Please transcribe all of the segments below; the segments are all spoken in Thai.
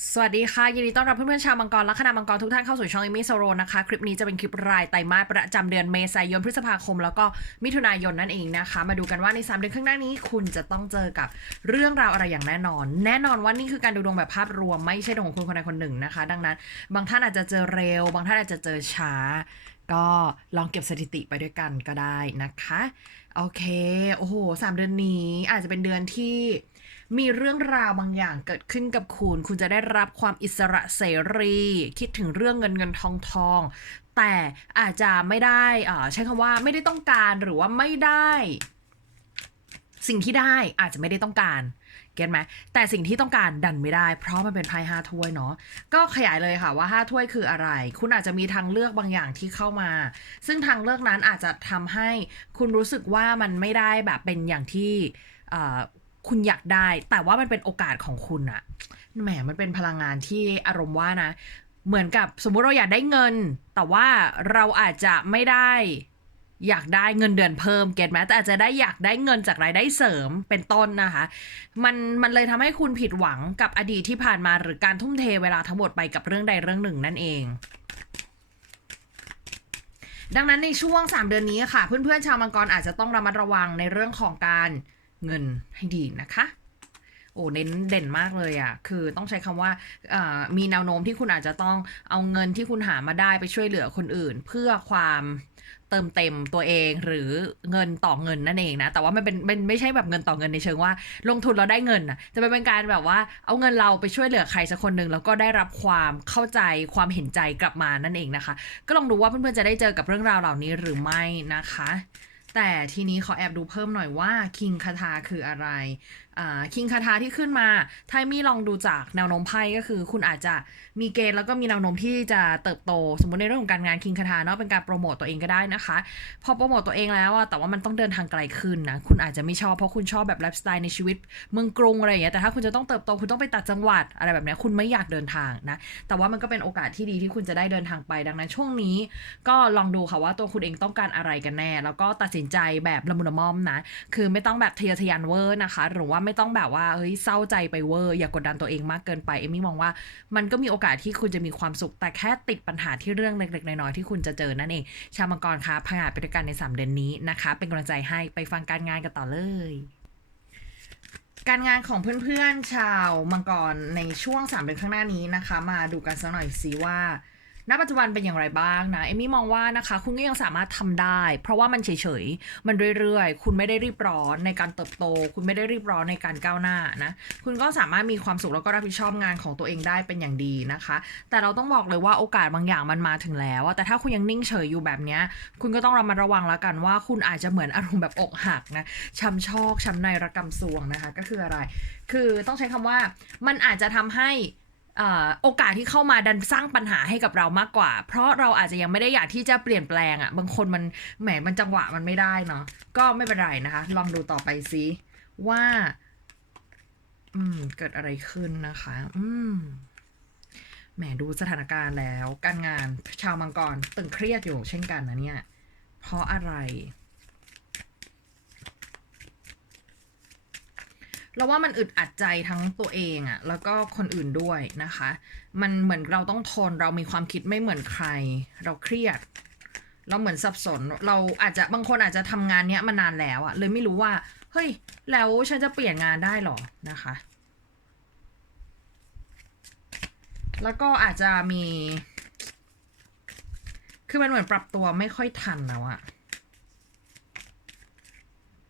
สวัสดีค่ะ ยินดีต้อนรับเพื่อนๆชาวมังกรและคณะมังกรทุกท่านเข้าสู่ช่องเอมี่โซโรนะคะ คลิปนี้จะเป็นคลิปรายไตรมาสประจำเดือนเมษายนพฤษภาคม แล้วก็มิถุนายนนั่นเองนะคะ มาดูกันว่าใน 3 เดือนข้างหน้านี้ คุณจะต้องเจอกับเรื่องราวอะไรอย่างแน่นอน แน่นอนว่านี่คือการดูดวงแบบภาพรวมไม่ใช่ดวงของคุณคนใดคนหนึ่งนะคะ ดังนั้น บางท่านอาจจะเจอเร็ว บางท่านอาจจะเจอช้า ก็ลองเก็บสถิติไปด้วยกันก็ได้นะคะโอเคโอ้โหสามเดือนนี้อาจจะเป็นเดือนที่ มีเรื่องราวบางอย่างเกิดขึ้นกับคุณ คุณจะได้รับความอิสระเสรี คิดถึงเรื่องเงินเงินทองทอง แต่อาจจะไม่ได้ใช้คำว่าไม่ได้ต้องการหรือว่าไม่ได้ สิ่งที่ได้อาจจะไม่ได้ต้องการเก็ตไหมแต่สิ่งที่ต้องการดันไม่ได้ เพราะมันเป็นไพ่ห้าถ้วยเนาะก็ขยายเลยค่ะว่าห้าถ้วยคืออะไร คุณอาจจะมีทางเลือกบางอย่างที่เข้ามา ซึ่งทางเลือกนั้นอาจจะทำให้คุณรู้สึกว่ามันไม่ได้แบบเป็นอย่างที่ คุณอยากได้ แต่ว่ามันเป็นโอกาสของคุณอะแหมมันเป็นพลังงานที่อารมณ์ว่านะ เหมือนกับสมมุติเราอยากได้เงิน แต่ว่าเราอาจจะไม่ได้อยากได้เงินเดือนเพิ่มเก็ตไหมแต่อาจจะได้อยากได้เงินจากรายได้เสริมเป็นต้นนะคะ มันมันเลยทำให้คุณผิดหวังกับอดีตที่ผ่านมาหรือการทุ่มเทเวลาทั้งหมดไปกับเรื่องใดเรื่องหนึ่งนั่นเอง ดังนั้นในช่วง 3 เดือนนี้ค่ะ เพื่อนๆชาวมังกรอาจจะต้องระมัดระวังในเรื่องของการ เงินให้ดีนะคะโอ้เน้นเด่นมากเลยอะ่ะ คือต้องใช้คำว่าอ่ามีแนวโน้มที่คุณอาจจะต้องเอาเงินที่คุณหามาได้ไปช่วยเหลือคนอื่น เพื่อความเติมเต็มตัวเองหรือเงินต่อเงินนั่นเองนะ แต่ว่ามันเป็นเป็นไม่ใช่แบบเงินต่อเงินในเชิงว่า ลงทุนเราได้เงินนะจะเป็นการแบบว่าเอาเงินเราไปช่วยเหลือใครสักคนหนึ่งแล้วก็ได้รับความเข้าใจความเห็นใจกลับมานั่นเองนะคะ ก็ลองดูว่าเพื่อนๆจะได้เจอกับเรื่องราวเหล่านี้หรือไม่นะคะ แต่ทีนี้ขอแอบดูเพิ่มหน่อยว่าคิงคาทาคืออะไรคิงคาทาที่ขึ้นมา ถ้ามีลองดูจากแนวโน้มไพ่ก็คือ คุณอาจจะมีเกณฑ์แล้วก็มีแนวโน้มที่จะเติบโต สมมติในเรื่องของการงานคิงคาทาเนาะเป็นการโปรโมตตัวเองก็ได้นะคะ พอโปรโมตตัวเองแล้วอะแต่ว่ามันต้องเดินทางไกลขึ้นนะ คุณอาจจะไม่ชอบเพราะคุณชอบแบบไลฟ์สไตล์ในชีวิตเมืองกรุงอะไรอย่างเงี้ย แต่ถ้าคุณจะต้องเติบโตคุณต้องไปตัดจังหวัดอะไรแบบเนี้ยคุณไม่อยากเดินทางนะ แต่ว่ามันก็เป็นโอกาสที่ดีที่คุณจะได้เดินทางไป ดังนั้นช่วงนี้ ก็ลองดูค่ะว่าตัวคุณเองต้องการอะไรกันแน่ แล้วก็ตัดสินใจแบบละมุนละม่อมนะ คือไม่ต้องแบบทะเยอทะยานเวอร์นะคะ หรือว่าไม่ต้องแบบว่าเฮ้ยเศร้าใจไปเวอร์อย่ากดดันตัวเองมากเกินไปเอมมี่มองว่ามันก็มีโอกาสที่คุณจะมีความสุข แต่แค่ติดปัญหาที่เรื่องเล็กๆน้อยๆที่คุณจะเจอนั่นเองชาวมังกรคะพังอาดไปด้วยกันใน 3 เดือนนี้นะคะ เป็นกำลังใจให้ไปฟังการงานกันต่อเลยการงานของเพื่อนๆชาวมังกรในช่วง3เดือนข้างหน้านี้นะคะ มาดูกันสักหน่อยสิว่า ณปัจจุบันเป็นอย่างไรบ้างนะเอมี่มองว่านะคะ คุณก็ยังสามารถทำได้ เพราะว่ามันเฉยๆ มันเรื่อยๆ คุณไม่ได้รีบร้อนในการเติบโต คุณไม่ได้รีบร้อนในการก้าวหน้านะ คุณก็สามารถมีความสุขแล้วก็รับผิดชอบงานของตัวเองได้เป็นอย่างดีนะคะ แต่เราต้องบอกเลยว่าโอกาสบางอย่างมันมาถึงแล้วแต่ถ้าคุณยังนิ่งเฉยอยู่แบบนี้คุณก็ต้องระมัดระวังแล้วกันว่า คุณอาจจะเหมือนอารมณ์แบบอกหักนะช้ำชอกช้ำในระกำซวงนะคะ ก็คืออะไร คือต้องใช้คำว่ามันอาจจะทำให้ โอกาสที่เข้ามาดันสร้างปัญหาให้กับเรามากกว่า เพราะเราอาจจะยังไม่ได้อยากที่จะเปลี่ยนแปลงอะ่ะ บางคนมันแหมมันจังหวะมันไม่ได้เนาะก็ไม่เป็นไรนะคะ ลองดูต่อไปซิว่า อืม เกิดอะไรขึ้นนะคะ อืมแหมดูสถานการณ์แล้ว การงานชาวมังกรตึงเครียดอยู่เช่นกันนะเนี่ย เพราะอะไร เราว่ามันอึดอัดใจทั้งตัวเองอะแล้วก็คนอื่นด้วยนะคะ มันเหมือนเราต้องทนเรามีความคิดไม่เหมือนใคร เราเครียด เราเหมือนสับสน เราอาจจะบางคนอาจจะทำงานเนี้ยมานานแล้วอะเลยไม่รู้ว่าเฮ้ยแล้วฉันจะเปลี่ยนงานได้หรอนะคะ แล้วก็อาจจะมี คือมันเหมือนปรับตัวไม่ค่อยทันแล้วอะ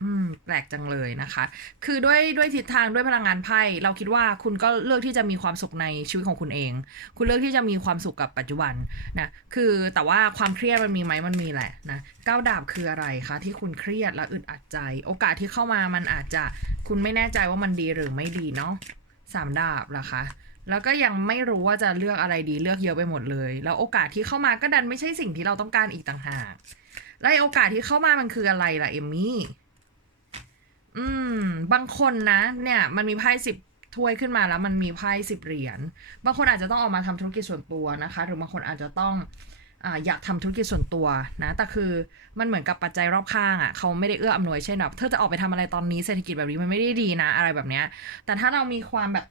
อืมแปลกจังเลยนะคะ คือด้วยด้วยทิศทางด้วยพลังงานไพ่เราคิดว่าคุณก็เลือกที่จะมีความสุขในชีวิตของคุณเอง คุณเลือกที่จะมีความสุขกับปัจจุบันนะคือแต่ว่าความเครียดมันมีไหมมันมีแหละนะก้าวดาบคืออะไรคะที่คุณเครียดและอึดอัดใจ โอกาสที่เข้ามามันอาจจะคุณไม่แน่ใจว่ามันดีหรือไม่ดีเนาะสามดาบนะคะ แล้วก็ยังไม่รู้ว่าจะเลือกอะไรดีเลือกเยอะไปหมดเลย แล้วโอกาสที่เข้ามาก็ดันไม่ใช่สิ่งที่เราต้องการอีกต่างหากและไอโอกาสที่เข้ามามันคืออะไรล่ะเอมมี่ อืม บางคนนะ เนี่ย มันมีไพ่สิบถ้วยขึ้นมาแล้วมันมีไพ่สิบเหรียญ บางคนอาจจะต้องออกมาทำธุรกิจส่วนตัวนะคะ หรือบางคนอาจจะต้องอยากทำธุรกิจส่วนตัวนะ แต่คือมันเหมือนกับปัจจัยรอบข้างอะ่ะเขาไม่ได้เอื้ออำนวยเช่นแบบเธอจะออกไปทำอะไรตอนนี้เศรษฐกิจแบบนี้มันไม่ได้ดีนะ อะไรแบบเนี้ย แต่ถ้าเรามีความแบบ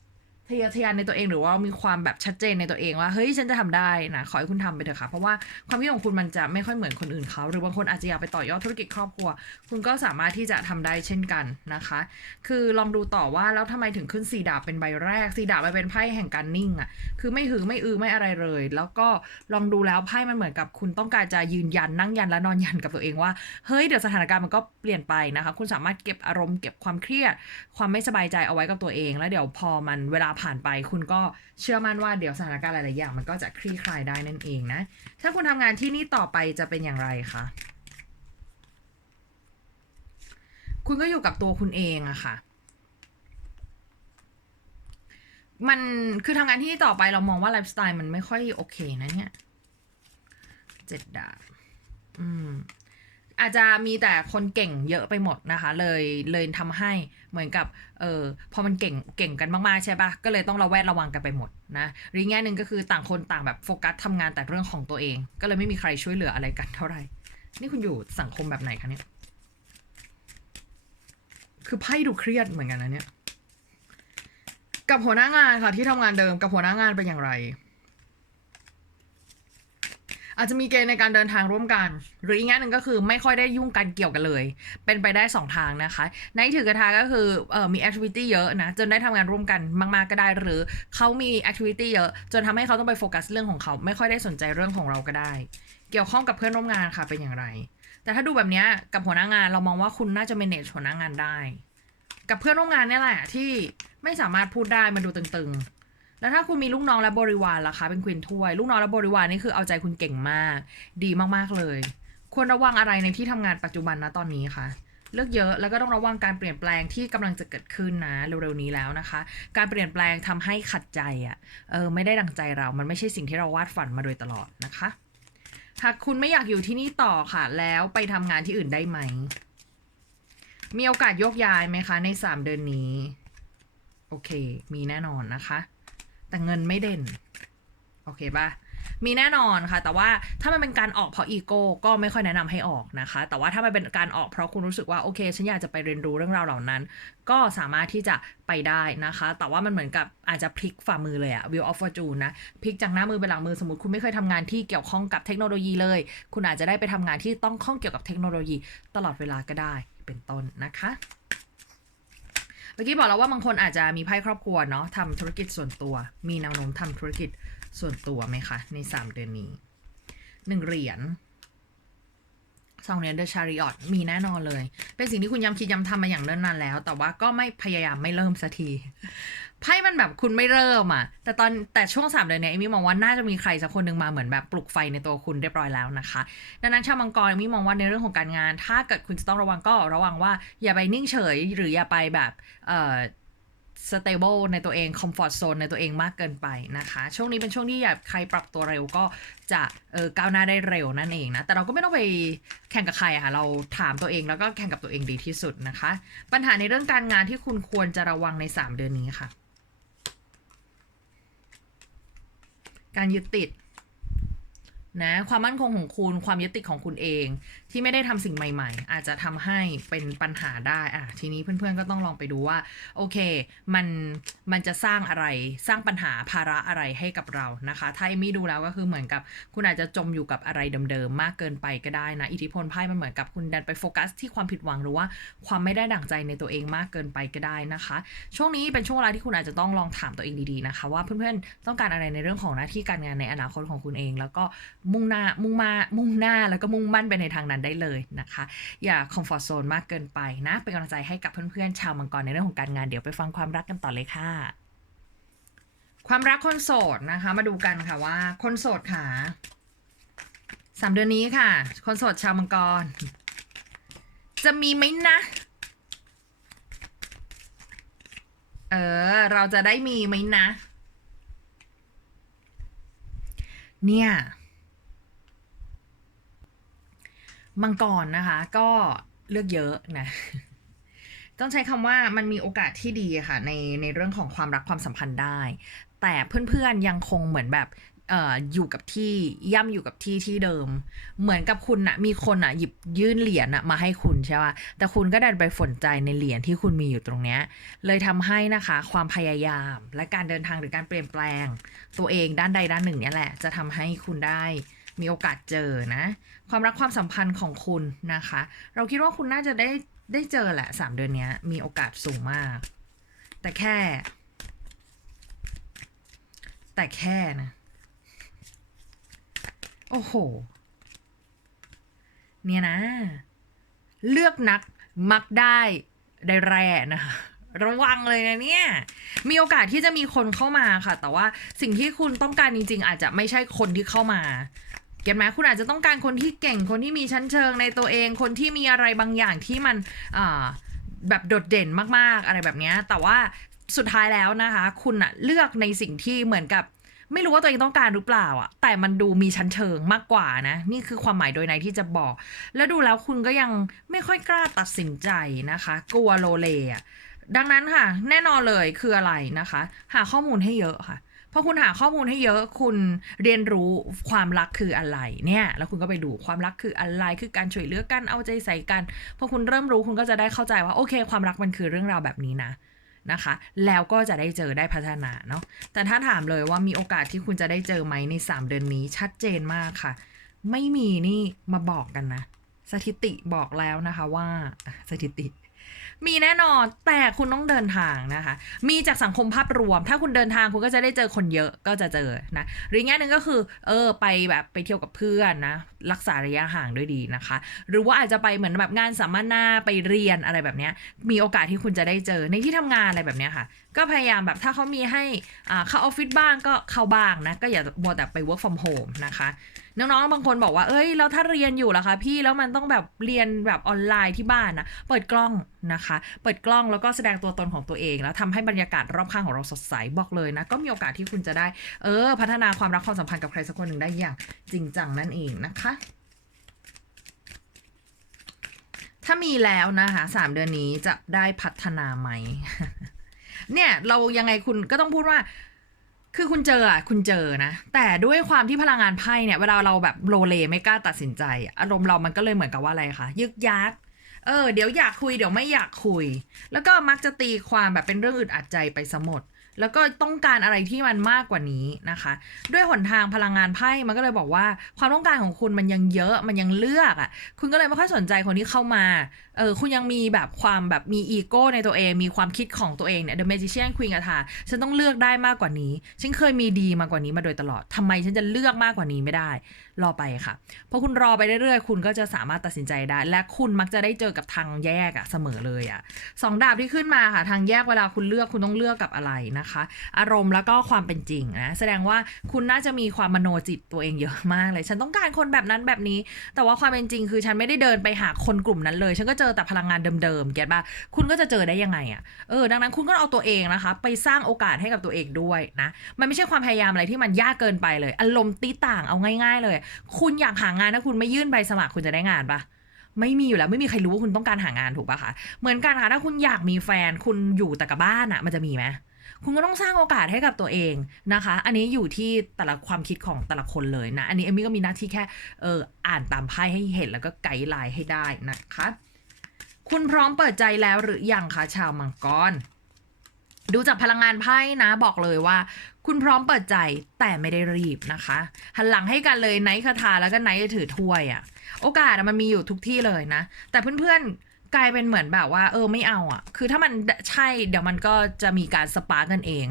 ทะเยอทะยานในตัวเองหรือว่ามีความแบบชัดเจนในตัวเองว่าเฮ้ยฉันจะทำได้นะขอให้คุณทำไปเถอะค่ะ เพราะว่าความคิดของคุณมันจะไม่ค่อยเหมือนคนอื่นเขาหรือบางคนอาจจะอยากไปต่อยอดธุรกิจครอบครัว คุณก็สามารถที่จะทำได้เช่นกันนะคะ คือลองดูต่อว่าแล้วทำไมถึงขึ้นสีดาบเป็นใบแรกสีดาบมันเป็นไพ่แห่งการนิ่งอะ่ะคือไม่หือไม่อือไม่อะไรเลย แล้วก็ลองดูแล้วไพ่มันเหมือนกับคุณต้องการจะยืนยันนั่งยันและนอนยันกับตัวเองว่าเฮ้ยเดี๋ยวสถานการณ์มันก็เปลี่ยนไปนะคะ คุณสามารถเก็บอารมณ์เก็บความเครียดความไม่สบายใจเอาไว้กับตัวเอง แล้วเดี๋ยวพอมันเวลาผ่านไป คุณก็เชื่อมั่นว่าเดี๋ยวสถานการณ์หลายๆอย่างมันก็จะคลี่คลายได้นั่นเองนะ ถ้าคุณทำงานที่นี่ต่อไปจะเป็นอย่างไรคะคุณก็อยู่กับตัวคุณเองอะค่ะ มันคือทำงานที่นี่ต่อไปเรามองว่าไลฟ์สไตล์มันไม่ค่อยโอเคนะเนี่ยเจ็ดดาบอืม อาจจะมีแต่คนเก่งเยอะไปหมดนะคะ เลยเลยทำให้เหมือนกับเออพอมันเก่งเก่งกันมากๆใช่ปะก็เลยต้องระแวดระวังกันไปหมดนะหรือแง่หนึ่งก็คือต่างคนต่างแบบโฟกัสทำงานแต่เรื่องของตัวเอง ก็เลยไม่มีใครช่วยเหลืออะไรกันเท่าไหร่ นี่คุณอยู่สังคมแบบไหนคะเนี่ยคือไพ่ดูเครียดเหมือนกันนะเนี่ย กับหัวหน้างานค่ะที่ทำงานเดิมกับหัวหน้างานเป็นอย่างไร อาจจะมีเกณฑ์ในการเดินทางร่วมกัน หรืออีกแง่หนึ่งก็คือไม่ค่อยได้ยุ่งกันเกี่ยวกันเลย เป็นไปได้สองทางนะคะ ในถือกระทาก็คือเออมีแอคทิวิตี้เยอะนะ จนได้ทำงานร่วมกันมากๆก็ได้ หรือเขามีแอคทิวิตี้เยอะ จนทำให้เขาต้องไปโฟกัสเรื่องของเขา ไม่ค่อยได้สนใจเรื่องของเราก็ได้ เกี่ยวข้องกับเพื่อนร่วมงานค่ะเป็นอย่างไร แต่ถ้าดูแบบนี้กับหัวหน้างานเรามองว่าคุณน่าจะ manage หัวหน้างานได้ กับเพื่อนร่วมงานนี่แหละที่ไม่สามารถพูดได้มันดูตึงๆ แล้วถ้าคุณมีลูกน้องและบริวารล่ะคะ เป็นควินถ้วย ลูกน้องและบริวารนี่คือเอาใจคุณเก่งมาก ดีมากๆเลย ควรระวังอะไรในที่ทำงานปัจจุบันนะตอนนี้คะเลือกเยอะแล้วก็ต้องระวังการเปลี่ยนแปลงที่กำลังจะเกิดขึ้นนะเร็วๆนี้แล้วนะคะ การเปลี่ยนแปลงทำให้ขัดใจอะ่ะเออไม่ได้ดังใจเรา มันไม่ใช่สิ่งที่เราวาดฝันมาโดยตลอดนะคะ หากคุณไม่อยากอยู่ที่นี่ต่อค่ะ แล้วไปทำงานที่อื่นได้ไหม มีโอกาสโยกย้ายไหมคะ ในสามเดือนนี้ โอเค มีแน่นอนนะคะ แต่เงินไม่เด่น โอเคปะมีแน่นอนค่ะ แต่ว่าถ้ามันเป็นการออกเพราะอีโก้ก็ไม่ค่อยแนะนำให้ออกนะคะ แต่ว่าถ้ามันเป็นการออกเพราะคุณรู้สึกว่าโอเค ฉันอยากจะไปเรียนรู้เรื่องราวเหล่านั้น ก็สามารถที่จะไปได้นะคะ แต่ว่ามันเหมือนกับอาจจะพลิกฝ่ามือเลยอะ wheel of fortune นะพลิกจากหน้ามือไปหลังมือสมมติคุณไม่เคยทำงานที่เกี่ยวข้องกับเทคโนโลยีเลย คุณอาจจะได้ไปทำงานที่ต้องข้องเกี่ยวกับเทคโนโลยี ตลอดเวลาก็ได้เป็นต้นนะคะ เมื่อกี้บอกแล้วว่าบางคนอาจจะมีไพ่ครอบครัวเนาะทำธุรกิจส่วนตัว มีแนวโน้มทำธุรกิจส่วนตัวไหมคะ ในสามเดือนนี้หนึ่งเหรียญ สองเหรียญเดอะชาริออตมีแน่นอนเลย เป็นสิ่งที่คุณย้ำคิดย้ำทำมาอย่างเนิ่นนานแล้ว แต่ว่าก็ไม่พยายามไม่เริ่มสักทีไพ่มันแบบคุณไม่เริ่มอะ แต่ตอนแต่ช่วงสามเดือนเนี้ยเอมี่มองว่าน่าจะมีใครสักคนหนึ่งมาเหมือนแบบปลุกไฟในตัวคุณเรียบร้อยแล้วนะคะ ดังนั้นชาวมังกรเอมี่มองว่าในเรื่องของการงาน ถ้าเกิดคุณจะต้องระวังก็ระวังว่าอย่าไปนิ่งเฉย หรืออย่าไปแบบเอ่อ สเตเบิลในตัวเองคอมฟอร์ทโซนในตัวเองมากเกินไปนะคะ ช่วงนี้เป็นช่วงที่อยากใครปรับตัวเร็วก็จะเออก้าวหน้าได้เร็วนั่นเองนะ แต่เราก็ไม่ต้องไปแข่งกับใครอะค่ะ เราถามตัวเองแล้วก็แข่งกับตัวเองดีที่สุดนะคะ ปัญหาในเรื่องการงานที่คุณควรจะระวังใน 3 เดือนนี้ค่ะ การยึดติด นะความมั่นคงของคุณความยึดติดของคุณเอง ที่ไม่ได้ทำสิ่งใหม่ ๆ อาจจะทำให้เป็นปัญหาได้อะทีนี้เพื่อนๆก็ต้องลองไปดูว่า โอเค มันมันจะสร้างอะไรสร้างปัญหาภาระอะไรให้กับเรานะคะ ถ้าเอมี่ดูแล้วก็คือเหมือนกับ คุณอาจจะจมอยู่กับอะไรเดิมๆมากเกินไปก็ได้นะ อิทธิพลไพ่มันเหมือนกับคุณดันไปโฟกัส ที่ความผิดหวังหรือว่าความไม่ได้ดั่งใจในตัวเองมากเกินไปก็ได้นะคะ ช่วงนี้เป็นช่วงเวลาที่คุณอาจจะต้องลองถามตัวเองดีๆนะคะ ว่าเพื่อนๆต้องการอะไรในเรื่องของหน้าที่การงานในอนาคตของคุณเองแล้วก็มุ่งหน้ามุ่งมามุ่งหน้าแล้วก็มุ่งมั่นไปในทางนั้นได้เลยนะคะ อย่าคอมฟอร์ทโซนมากเกินไปนะ เป็นกำลังใจให้กับเพื่อนๆชาวมังกรในเรื่องของการงานเดี๋ยวไปฟังความรักกันต่อเลยค่ะ ความรักคนโสดนะคะ มาดูกันค่ะว่า คนโสดค่ะสามเดือนนี้ค่ะ คนโสดชาวมังกร จะมีไหมนะเออ เราจะได้มีไหมนะ เนี่ย มังกรนะคะ ก็เลือกเยอะนะต้องใช้คำว่ามันมีโอกาสที่ดีค่ะในในเรื่องของความรักความสัมพันธ์ได้ แต่เพื่อนๆยังคงเหมือนแบบออยู่กับที่ย่ำอยู่กับที่ที่เดิม เหมือนกับคุณนะมีคนอะหยิบยื่นเหรียญอะมาให้คุณใช่ป่ะแต่คุณก็ดันไปสนใจในเหรียญที่คุณมีอยู่ตรงเนี้ยเลยทำให้นะคะ ความพยายามและการเดินทางหรือการเปลี่ยนแปลง ตัวเองด้านใดด้านหนึ่งเนี่ยแหละ จะทำให้คุณได้ มีโอกาสเจอนะ ความรักความสัมพันธ์ของคุณนะคะ เราคิดว่าคุณน่าจะได้ได้เจอแหละสามเดือนนี้มีโอกาสสูงมาก แต่แค่ แต่แค่นะ โอ้โห เนี่ยนะ เลือกนักมักได้ได้แร่นะคะระวังเลยนะเนี่ย มีโอกาสที่จะมีคนเข้ามาค่ะ แต่ว่าสิ่งที่คุณต้องการจริง ๆ อาจจะไม่ใช่คนที่เข้ามา เก็ตไหมคุณอาจจะต้องการคนที่เก่งคนที่มีชั้นเชิงในตัวเอง คนที่มีอะไรบางอย่างที่มันแบบโดดเด่นมากๆ อะไรแบบนี้แต่ว่าสุดท้ายแล้วนะคะ คุณอะเลือกในสิ่งที่เหมือนกับไม่รู้ว่าตัวเองต้องการหรือเปล่าอะแต่มันดูมีชั้นเชิงมากกว่านะ นี่คือความหมายโดยในที่จะบอก แล้วดูแล้วคุณก็ยังไม่ค่อยกล้าตัดสินใจนะคะ กลัวโลเลอะดังนั้นค่ะ แน่นอนเลยคืออะไรนะคะ หาข้อมูลให้เยอะค่ะ พอคุณหาข้อมูลให้เยอะคุณเรียนรู้ความรักคืออะไรเนี่ย แล้วคุณก็ไปดูความรักคืออะไร คือการช่วยเหลือกันเอาใจใส่กันพอคุณเริ่มรู้คุณก็จะได้เข้าใจว่าโอเค ความรักมันคือเรื่องราวแบบนี้นะนะคะ แล้วก็จะได้เจอได้พัฒนาเนาะแต่ถ้าถามเลยว่ามีโอกาสที่คุณจะได้เจอไหมใน 3 เดือนนี้ชัดเจนมากค่ะ ไม่มีนี่มาบอกกันนะ สถิติบอกแล้วนะคะว่าสถิติ มีแน่นอนแต่คุณต้องเดินทางนะคะ มีจากสังคมภาพรวม ถ้าคุณเดินทางคุณก็จะได้เจอคนเยอะก็จะเจอนะหรืออีกแง่หนึ่งก็คือ เออ ไปแบบไปเที่ยวกับเพื่อนนะรักษาระยะห่างด้วยดีนะคะ หรือว่าอาจจะไปเหมือนแบบงานสัมมนาไปเรียนอะไรแบบนี้มีโอกาสที่คุณจะได้เจอในที่ทำงานอะไรแบบนี้ค่ะ ก็พยายามแบบถ้าเขามีให้อ่าเข้าออฟฟิศบ้างก็เข้าบ้างนะก็อย่ามัวแต่ไป work from home นะคะ น้องๆ บางคนบอกว่า เอ้ย แล้วถ้าเรียนอยู่ล่ะคะ พี่ แล้วมันต้องแบบเรียนแบบออนไลน์ที่บ้านนะ เปิดกล้องนะคะ เปิดกล้องแล้วก็แสดงตัวตนของตัวเอง แล้วทำให้บรรยากาศรอบข้างของเราสดใส บอกเลยนะ ก็มีโอกาสที่คุณจะได้ เออ พัฒนาความรักความสัมพันธ์กับใครสักคนหนึ่งได้อย่างจริงจังนั่นเองนะคะ ถ้ามีแล้วนะคะสามเดือนนี้จะได้พัฒนาไหม เนี่ย เรายังไงคุณก็ต้องพูดว่า คือคุณเจออะคุณเจอนะ แต่ด้วยความที่พลังงานไพ่เนี่ย เวลาเราแบบโลเลไม่กล้าตัดสินใจ อารมณ์เรามันก็เลยเหมือนกับว่าอะไรคะยึกยักเออเดี๋ยวอยากคุยเดี๋ยวไม่อยากคุย แล้วก็มักจะตีความแบบเป็นเรื่องอึดอัดใจไปสมด แล้วก็ต้องการอะไรที่มันมากกว่านี้นะคะ ด้วยหนทางพลังงานไพ่มันก็เลยบอกว่า ความต้องการของคุณมันยังเยอะมันยังเลือกอะ คุณก็เลยไม่ค่อยสนใจคนที่เข้ามาเออคุณยังมีแบบความแบบมีอีโก้ในตัวเอง มีความคิดของตัวเองเนี่ย The Magician Queen อะค่ะฉันต้องเลือกได้มากกว่านี้ ฉันเคยมีดีมากกว่านี้มาโดยตลอดทำไมฉันจะเลือกมากกว่านี้ไม่ได้ รอไปค่ะพอคุณรอไปเรื่อยๆ คุณก็จะสามารถตัดสินใจได้ และคุณมักจะได้เจอกับทางแยกอะเสมอเลยอะสองดาบที่ขึ้นมาค่ะ ทางแยกเวลาคุณเลือกคุณต้องเลือกกับอะไรนะคะ อารมณ์แล้วก็ความเป็นจริงนะแสดงว่าคุณน่าจะมีความมโนจิตตัวเองเยอะมากเลย ฉันต้องการคนแบบนั้นแบบนี้ แต่ว่าความเป็นจริงคือฉันไม่ได้เดินไปหาคนกลุ่มนั้นเลยฉันก็เจอแต่พลังงานเดิมๆเก็ตป่ะคุณก็จะเจอได้ยังไงอะเออดังนั้นคุณก็เอาตัวเองนะคะ ไปสร้างโอกาสให้กับตัวเองด้วยนะ มันไม่ใช่ความพยายามอะไรที่มันยากเกินไปเลย อารมณ์ตีต่างเอาง่าย ๆ เลย คุณอยากหางานถ้าคุณไม่ยื่นใบสมัครคุณจะได้งานปะไม่มีอยู่แล้วไม่มีใครรู้ว่าคุณต้องการหางานถูกปะคะเหมือนกันค่ะถ้าคุณอยากมีแฟนคุณอยู่แต่กับบ้านอะมันจะมีไหมคุณก็ต้องสร้างโอกาสให้กับตัวเองนะคะ อันนี้อยู่ที่แต่ละความคิดของแต่ละคนเลยนะ อันนี้เอมมี่ก็มีหน้าที่แค่เอออ่านตามไพ่ให้เห็นแล้วก็ไกด์ไลน์ให้ได้นะคะ คุณพร้อมเปิดใจแล้วหรือยังคะชาวมังกร ดูจากพลังงานไพ่นะบอกเลยว่า คุณพร้อมเปิดใจแต่ไม่ได้รีบนะคะ หันหลังให้กันเลยไนท์คาถาแล้วก็ไนท์ถือถ้วยอะ่ะ โอกาสมันมีอยู่ทุกที่เลยนะ แต่เพื่อนๆกลายเป็นเหมือนแบบว่า เออไม่เอาอะ่ะ คือถ้ามันใช่เดี๋ยวมันก็จะมีการสปาร์กกันเอง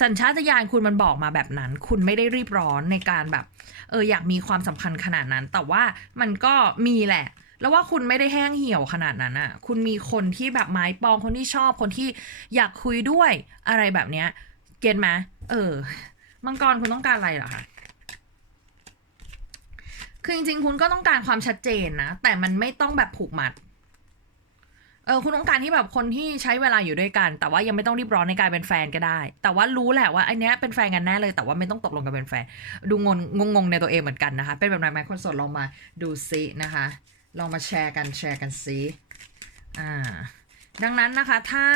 สัญชาตญาณคุณมันบอกมาแบบนั้น คุณไม่ได้รีบร้อนในการแบบ เอออยากมีความสำคัญขนาดนั้น แต่ว่ามันก็มีแหละ แล้วว่าคุณไม่ได้แห้งเหี่ยวขนาดนั้นอะ่ะ คุณมีคนที่แบบไม้ปองคนที่ชอบคนที่อยากคุยด้วยอะไรแบบเนี้ย เก็ตไหมเออ มังกรคุณต้องการอะไรเหรอคะคือจริงๆ คุณก็ต้องการความชัดเจนนะ แต่มันไม่ต้องแบบผูกมัด เออ คุณต้องการที่แบบคนที่ใช้เวลาอยู่ด้วยกัน แต่ว่ายังไม่ต้องรีบร้อนในการเป็นแฟนก็ได้ แต่ว่ารู้แหละว่าอันเนี้ยเป็นแฟนกันแน่เลย แต่ว่าไม่ต้องตกลงกันเป็นแฟน ดูงงงงในตัวเองเหมือนกันนะคะ เป็นแบบไหนไหมคนสดลองมาดูซินะคะ ลองมาแชร์กันแชร์กันซิอ่า ดังนั้นนะคะถ้า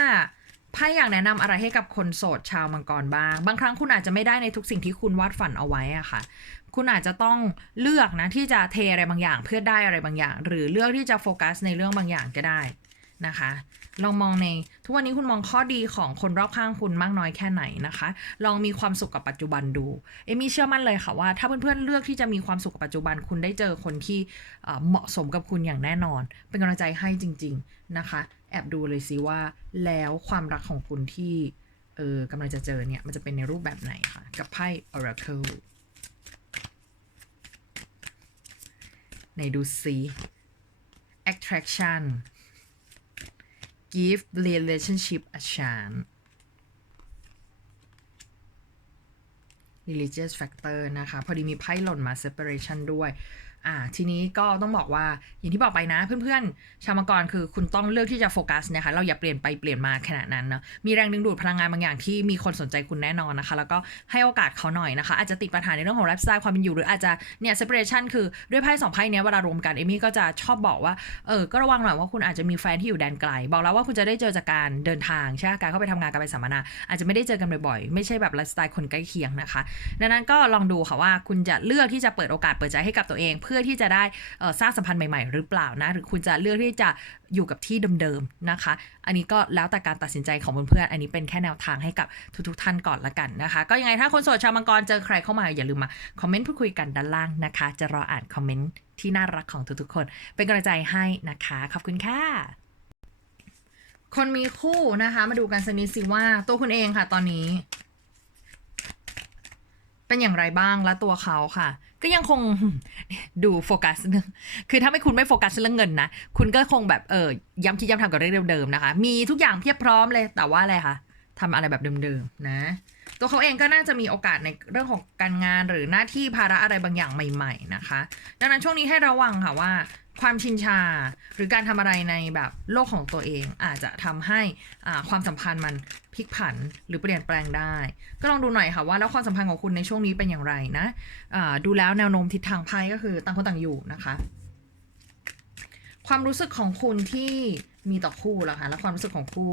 ไพ่อยากแนะนำอะไรให้กับคนโสดชาวมังกรบ้าง บางครั้งคุณอาจจะไม่ได้ในทุกสิ่งที่คุณวาดฝันเอาไว้อะค่ะ คุณอาจจะต้องเลือกนะที่จะเทอะไรบางอย่างเพื่อได้อะไรบางอย่าง หรือเลือกที่จะโฟกัสในเรื่องบางอย่างก็ได้นะคะ ลองมองในทุกวันนี้คุณมองข้อดีของคนรอบข้างคุณมากน้อยแค่ไหนนะคะ ลองมีความสุขกับปัจจุบันดู เอมี่เชื่อมั่นเลยค่ะว่า ถ้าเพื่อนๆเลือกที่จะมีความสุขกับปัจจุบันคุณได้เจอคนที่เหมาะสมกับคุณอย่างแน่นอน เป็นกำลังใจให้จริง ๆนะคะ แอบดูเลยสิว่าแล้วความรักของคุณที่เออกำลังจะเจอเนี่ยมันจะเป็นในรูปแบบไหนค่ะกับไพ่ Oracle ในดูซิ attraction give relationship a chance religious factor นะคะ พอดีมีไพ่หล่นมา separation ด้วย อ่าทีนี้ก็ต้องบอกว่าอย่างที่บอกไปนะเพื่อนๆ ชาวมังกรคือคุณต้องเลือกที่จะโฟกัสนะคะเราอย่าเปลี่ยนไปเปลี่ยนมาขนาดนั้นเนาะมีแรงดึงดูดพลังงานบางอย่างที่มีคนสนใจคุณแน่นอนนะคะ แล้วก็ให้โอกาสเขาหน่อยนะคะ อาจจะติดปัญหาในเรื่องของไลฟ์สไตล์ความเป็นอยู่หรืออาจจะเนี่ย separation คือด้วยไพ่สองไพ่เนี้ยเวลารวมกันเอมี่ก็จะชอบบอกว่าเออก็ระวังหน่อยว่าคุณอาจจะมีแฟนที่อยู่แดนไกล บอกแล้วว่าคุณจะได้เจอจากการเดินทางใช่ไหมการเข้าไปทำงานการไปสัมมนาอาจจะไม่ได้เจอกันบ่อยๆไม่ใช่แบบไลฟ์สไตล์คนใกล้เคียงนะคะ ดังนั้นก็ลองดูค่ะว่าคุณจะเลือกที่จะเปิดโอกาสเปิดใจให้กับตัวเองเพื่อที่จะได้สร้างสัมพันธ์ใหม่ ๆ หรือเปล่านะ หรือคุณจะเลือกที่จะอยู่กับที่เดิมๆนะคะ อันนี้ก็แล้วแต่การตัดสินใจของเพื่อนๆอันนี้เป็นแค่แนวทางให้กับทุกๆท่านก่อนละกันนะคะ ก็ยังไงถ้าคนโสดชาวมังกรเจอใครเข้ามาอย่าลืมมาคอมเมนต์พูดคุยกันด้านล่างนะคะ จะรออ่านคอมเมนต์ที่น่ารักของทุกๆคน เป็นกำลังใจให้นะคะ ขอบคุณค่ะคนมีคู่นะคะ มาดูกันสนิดสิว่าตัวคุณเองค่ะตอนนี้ เป็นอย่างไรบ้างและตัวเขาค่ะ ก็ยังคงดูโฟกัสเรื่อคือถ้าไม่คุณไม่โฟกัสเรื่องเงินนะ คุณก็คงแบบเออย้ำคิดย้ำทำกับเรื่องเดิมๆนะคะ มีทุกอย่างเพียบพร้อมเลยแต่ว่าอะไรคะทำอะไรแบบเดิมๆนะ ตัวเขาเองก็น่าจะมีโอกาสในเรื่องของการงานหรือหน้าที่ภาระอะไรบางอย่างใหม่ ๆ นะคะ ดังนั้นช่วงนี้ให้ระวังค่ะว่า ความชินชา หรือการทำอะไรในแบบโลกของตัวเองอาจจะทำให้อ่าความสัมพันธ์มันพลิกผันหรือเปลี่ยนแปลงได้ ก็ลองดูหน่อยค่ะว่าแล้วความสัมพันธ์ของคุณในช่วงนี้เป็นอย่างไรนะอ่าดูแล้วแนวโน้มทิศทางไพ่ก็คือต่างคนต่างอยู่นะคะความรู้สึกของคุณที่มีต่อคู่ล่ะคะและความรู้สึกของคู่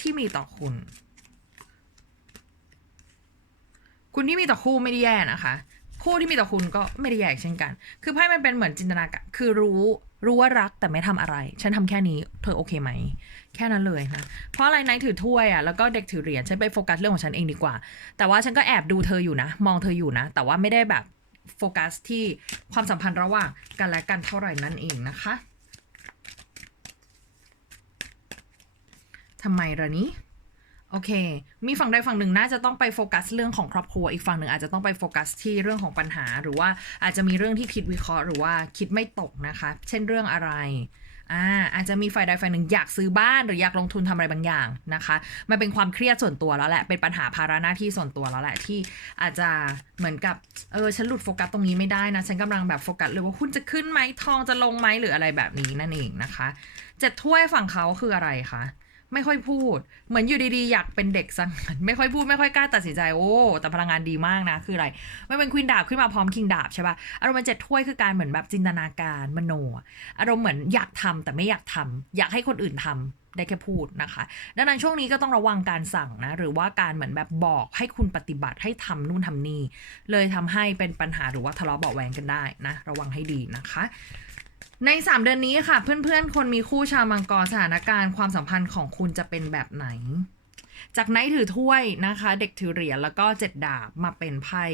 ที่มีต่อคุณ คุณที่มีต่อคู่ไม่ได้แย่นะคะ คู่ที่มีต่อคุณก็ไม่ได้แย่เช่นกัน คือไพ่มันเป็นเหมือนจินตนาการคือรู้รู้ว่ารักแต่ไม่ทำอะไร ฉันทำแค่นี้เธอโอเคไหม แค่นั้นเลยนะ เพราะอะไรนายถือถ้วยอะแล้วก็เด็กถือเหรียญฉันไปโฟกัสเรื่องของฉันเองดีกว่า แต่ว่าฉันก็แอบดูเธออยู่นะ มองเธออยู่นะ แต่ว่าไม่ได้แบบโฟกัสที่ความสัมพันธ์ระหว่างกันและกันเท่าไหร่นั่นเองนะคะทำไมระนี้ โอเค มีฝั่งใดฝั่งหนึ่งน่าจะต้องไปโฟกัสเรื่องของครอบครัว อีกฝั่งหนึ่งอาจจะต้องไปโฟกัสที่เรื่องของปัญหา หรือว่าอาจจะมีเรื่องที่คิดวิเคราะห์หรือว่าคิดไม่ตกนะคะ เช่นเรื่องอะไรอ่าอาจจะมีฝ่ายใดฝ่ายหนึ่งอยากซื้อบ้านหรืออยากลงทุนทำอะไรบางอย่างนะคะ มันเป็นความเครียดส่วนตัวแล้วแหละ เป็นปัญหาภาระหน้าที่ส่วนตัวแล้วแหละที่อาจจะเหมือนกับเออฉันหลุดโฟกัสตรงนี้ไม่ได้นะ ฉันกำลังแบบโฟกัสเลยว่าหุ้นจะขึ้นไหมทองจะลงไหมหรืออะไรแบบนี้นั่นเองนะคะเจ็ดถ้วยฝั่งเขาคืออะไรคะ ไม่ค่อยพูด เหมือนอยู่ดีๆ อยากเป็นเด็กสังไม่ค่อยพูดไม่ค่อยกล้าตัดสินใจโอ้แต่พลังงานดีมากนะ คืออะไรไม่เป็นควีนดาบขึ้นมาพร้อมคิงดาบใช่ปะอารมณ์มันเจ็ดถ้วยคือการเหมือนแบบจินตนาการมโน อารมณ์เหมือนอยากทำแต่ไม่อยากทำอยากให้คนอื่นทำได้แค่พูดนะคะ ดังนั้นช่วงนี้ก็ต้องระวังการสั่งนะ หรือว่าการเหมือนแบบบอกให้คุณปฏิบัติให้ทำนู่นทำนี่เลยทำให้เป็นปัญหาหรือว่าทะเลาะเบาะแวงกันได้นะ ระวังให้ดีนะคะ ใน 3 เดือนนี้ค่ะ เพื่อนๆ คนมีคู่ชาวมังกรสถานการณ์ความสัมพันธ์ของคุณจะเป็นแบบไหน จากไนท์ถือถ้วยนะคะ เด็กถือเหรียญแล้วก็เจ็ดดาบมาเป็นไพ่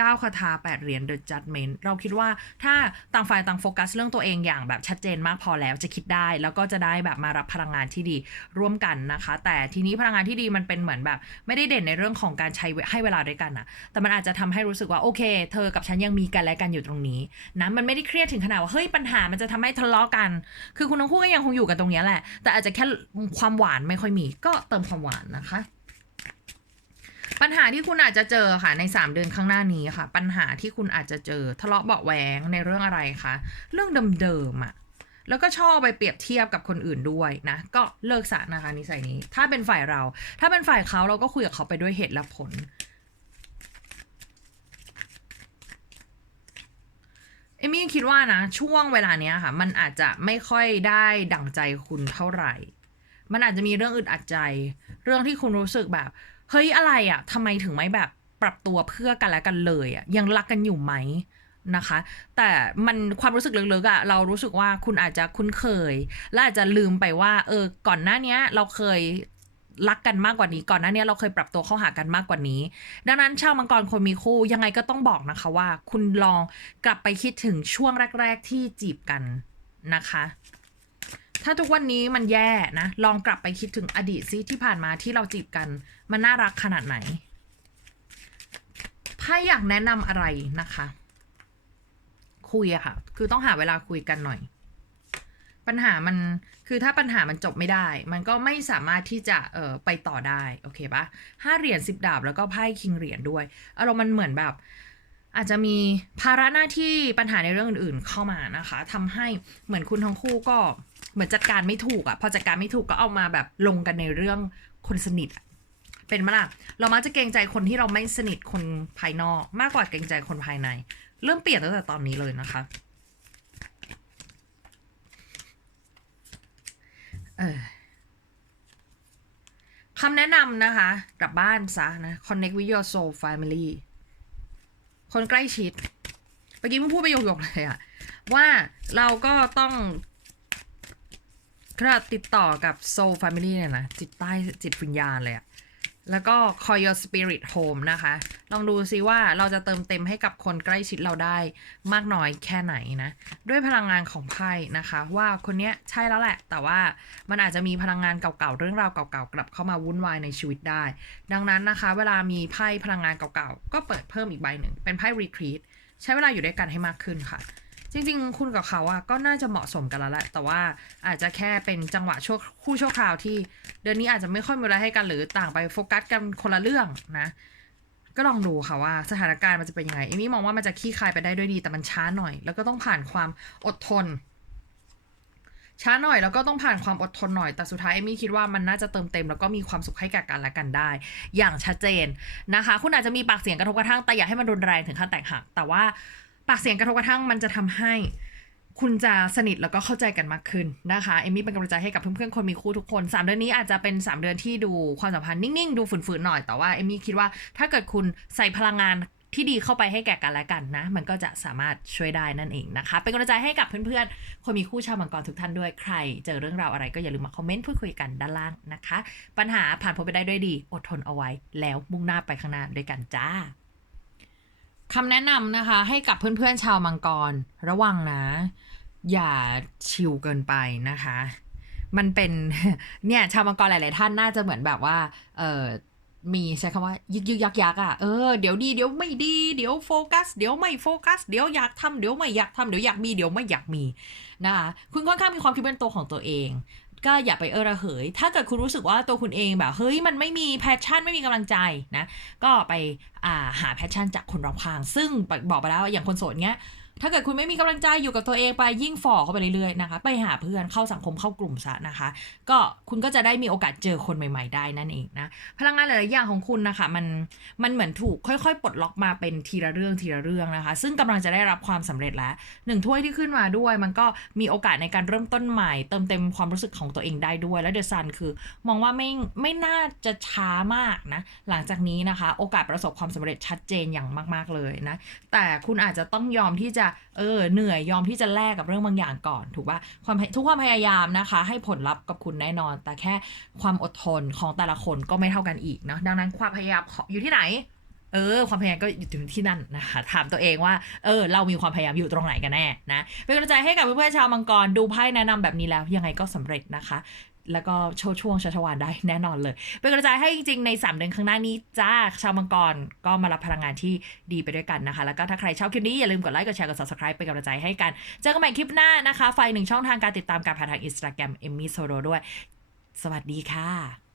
9คาถา8เหรียญ The Judgment เราคิดว่าถ้าต่างฝ่ายต่างโฟกัสเรื่องตัวเองอย่างแบบชัดเจนมากพอแล้วจะคิดได้ แล้วก็จะได้แบบมารับพลังงานที่ดีร่วมกันนะคะ แต่ทีนี้พลังงานที่ดีมันเป็นเหมือนแบบ ไม่ได้เด่นในเรื่องของการใช้ให้เวลาด้วยกันนะแต่มันอาจจะทำให้รู้สึกว่าโอเค เธอกับฉันยังมีกันและกันอยู่ตรงนี้นะมันไม่ได้เครียดถึงขนาดว่าเฮ้ยปัญหามันจะทำให้ทะเลาะกัน คือคุณทั้งคู่ก็ยังคงอยู่กันตรงนี้แหละ แต่อาจจะแค่ความหวานไม่ค่อยมีก็เติมความหวานนะคะ ปัญหาที่คุณอาจจะเจอค่ะใน 3 เดือนข้างหน้านี้ค่ะ ปัญหาที่คุณอาจจะเจอทะเลาะเบาะแหวงในเรื่องอะไรคะเรื่องเดิมๆอะแล้วก็ชอบไปเปรียบเทียบกับคนอื่นด้วยนะ ก็เลิกซะนะคะนิสัยนี้ ถ้าเป็นฝ่ายเรา ถ้าเป็นฝ่ายเขาเราก็คุยกับเขาไปด้วยเหตุและผล เอมี่คิดว่านะ ช่วงเวลาเนี้ยค่ะ มันอาจจะไม่ค่อยได้ดั่งใจคุณเท่าไหร่ มันอาจจะมีเรื่องอึดอัดใจ เรื่องที่คุณรู้สึกแบบ เฮ้ยอะไรอะ่ะทำไมถึงไม่แบบปรับตัวเพื่อกันและกันเลยอะ่ะยังรักกันอยู่ไหมนะคะ แต่มันความรู้สึกลึกๆอะ่ะเรารู้สึกว่าคุณอาจจะคุ้นเคย และอาจจะลืมไปว่า เออก่อนหน้าเนี้ยเราเคยรักกันมากกว่านี้ก่อนหน้านี้เราเคยปรับตัวเข้าหากันมากกว่านี้ ดังนั้นชาวมังกรคนมีคู่ยังไงก็ต้องบอกนะคะว่า คุณลองกลับไปคิดถึงช่วงแรก ๆ ที่จีบกันนะคะ ถ้าทุกวันนี้มันแย่นะ ลองกลับไปคิดถึงอดีตซิที่ผ่านมาที่เราจีบกัน มันน่ารักขนาดไหนไพ่อยากแนะนำอะไรนะคะ คุยอะค่ะ คือต้องหาเวลาคุยกันหน่อย ปัญหามันคือถ้าปัญหามันจบไม่ได้ มันก็ไม่สามารถที่จะเอ่อไปต่อได้ โอเคปะห้าเหรียญสิบดาบแล้วก็ไพ่คิงเหรียญด้วยอารมณ์มันเหมือนแบบอาจจะมีภาระหน้าที่ปัญหาในเรื่องอื่นๆเข้ามานะคะทำให้เหมือนคุณทั้งคู่ก็เหมือนจัดการไม่ถูกอะพอจัดการไม่ถูกก็เอามาแบบลงกันในเรื่องคนสนิทอะ เป็นมะล่ะเรามักจะเกรงใจคนที่เราไม่สนิทคนภายนอก มากกว่าเกรงใจคนภายใน เริ่มเปลี่ยนตั้งแต่ตอนนี้เลยนะคะ เออคำแนะนำนะคะ กลับบ้านซะนะ connect with your soul family คนใกล้ชิดเมื่อกี้เพิ่งพูดไประโยคๆเลยอะว่าเราก็ต้องกระติดต่อกับ soul family เนี่ยนะจิตใต้จิตวิญญาณเลยอะ แล้วก็ call your spirit home นะคะ ลองดูซิว่าเราจะเติมเต็มให้กับคนใกล้ชิดเราได้มากน้อยแค่ไหนนะ ด้วยพลังงานของไพ่นะคะ ว่าคนเนี้ยใช่แล้วแหละ แต่ว่ามันอาจจะมีพลังงานเก่าๆ เรื่องราวเก่าๆ กลับเข้ามาวุ่นวายในชีวิตได้ ดังนั้นนะคะ เวลามีไพ่พลังงานเก่าๆ ก็เปิดเพิ่มอีกใบหนึ่ง เป็นไพ่ retreat ใช้เวลาอยู่ด้วยกันให้มากขึ้นค่ะ จริง ๆ คุณกับเขาอะก็น่าจะเหมาะสมกันแล้วแหละ แต่ว่าอาจจะแค่เป็นจังหวะชั่วคู่ชั่วคราวที่ เดือนนี้อาจจะไม่ค่อยมีเวลาให้กันหรือต่างไปโฟกัสกันคนละเรื่องนะ ก็ลองดูค่ะว่าสถานการณ์มันจะเป็นยังไงเอมี่มองว่ามันจะขี้คายไปได้ด้วยดีแต่มันช้าหน่อย แล้วก็ต้องผ่านความอดทน ช้าหน่อยแล้วก็ต้องผ่านความอดทนหน่อยแต่สุดท้ายเอมี่คิดว่ามันน่าจะเติมเต็ม แล้วก็มีความสุขให้แก่กันและกันได้ อย่างชัดเจนนะคะ คุณอาจจะมีปากเสียงกระทบกระทั่งแต่อย่าให้มันรุนแรงถึงขั้นแตกหักแต่ว่า ปากเสียงกระทบกระทั่งมันจะทำให้คุณจะสนิทแล้วก็เข้าใจกันมากขึ้นนะคะ เอมี่เป็นกำลังใจให้กับเพื่อนๆคนมีคู่ทุกคน 3 เดือนนี้อาจจะเป็น 3 เดือนที่ดูความสัมพันธ์นิ่งๆ ดูฝืนๆหน่อยแต่ว่าเอมมี่คิดว่าถ้าเกิดคุณใส่พลังงานที่ดีเข้าไปให้แก่กันและกันนะ มันก็จะสามารถช่วยได้นั่นเองนะคะ เป็นกำลังใจให้กับเพื่อนๆ คนมีคู่ชาวมังกรทุกท่านด้วยใคร เจอเรื่องราวอะไรก็อย่าลืมมาคอมเมนต์พูดคุยกันด้านล่างนะคะ ปัญหาผ่านพ้นไปได้ด้วยดี อดทนเอาไว้แล้วมุ่งหน้าไปข้างหน้าด้วยกันจ้า คำแนะนำนะคะ ให้กับเพื่อนๆชาวมังกร ระวังนะ อย่าชิลเกินไปนะคะ มันเป็นเนี่ยชาวมังกรหลาย ๆ ท่านน่าจะเหมือนแบบว่า เออมีใช้คำว่ายึกยึกยักยักอะเออเดี๋ยวดีเดี๋ยวไม่ดีเดี๋ยวโฟกัสเดี๋ยวไม่โฟกัสเดี๋ยวอยากทำเดี๋ยวไม่อยากทำเดี๋ยวอยากมีเดี๋ยวไม่อยากมีนะคะคุณค่อนข้างมีความคิดเป็นตัวของตัวเอง ก็อย่าไปเออระเหย ถ้าเกิดคุณรู้สึกว่าตัวคุณเองแบบ เฮ้ยมันไม่มีแพชชั่นไม่มีกำลังใจนะ ก็ไปาหาแพชชั่นจากคนรอบข้าง ซึ่งบอกไปแล้วอย่างคนโสดเงี้ย ถ้าเกิดคุณไม่มีกำลังใจอยู่กับตัวเองไปยิ่งฝ่อเข้าไปเรื่อยๆนะคะ ไปหาเพื่อนเข้าสังคมเข้ากลุ่มซะนะคะ ก็คุณก็จะได้มีโอกาสเจอคนใหม่ ๆ ได้นั่นเองนะพลังงานหลายๆอย่างของคุณนะคะมันมันเหมือนถูกค่อยๆ ปลดล็อกมาเป็นทีละเรื่องทีละเรื่องนะคะ ซึ่งกำลังจะได้รับความสำเร็จแล้วหนึ่งถ้วยที่ขึ้นมาด้วย มันก็มีโอกาสในการเริ่มต้นใหม่ เติมเต็มความรู้สึกของตัวเองได้ด้วย แล้วเดอะซันคือ มองว่าไม่ไม่น่าจะช้ามากนะหลังจากนี้นะคะ โอกาสประสบความสำเร็จชัดเจนอย่างมาก ๆเลยนะแต่คุณอาจจะต้องยอมที่จะเออเหนื่อยยอมที่จะแลกกับเรื่องบางอย่างก่อน ถูกปะความทุกความพยายามนะคะ ให้ผลลัพธ์กับคุณแน่นอน แต่แค่ความอดทนของแต่ละคนก็ไม่เท่ากันอีกเนาะดังนั้นความพยายามองอยู่ที่ไหนเออความพยายามก็อยู่ที่นั่นนะคะถามตัวเองว่าเออเรามีความพยายามอยู่ตรงไหนกันแน่นะเป็นกำลังใจให้กับเพื่อนๆชาวมังกรดูไพ่แนะนำแบบนี้แล้วยังไงก็สำเร็จนะคะ แล้วก็โชว์ช่วงชัชวานได้แน่นอนเลย เป็นกำลังใจให้จริงๆ ใน3เดือนข้างหน้านี้จ้า ชาวมังกรก็มารับพลังงานที่ดีไปด้วยกันนะคะ แล้วก็ถ้าใครชอบคลิปนี้ อย่าลืมกดไลค์กดแชร์กด subscribe เป็นกำลังใจให้กัน เจอกันใหม่คลิปหน้านะคะ ไฟหนึ่งช่องทางการติดตามการผ่านทางอินสตาแกรมเอมมี่โซโดด้วย สวัสดีค่ะ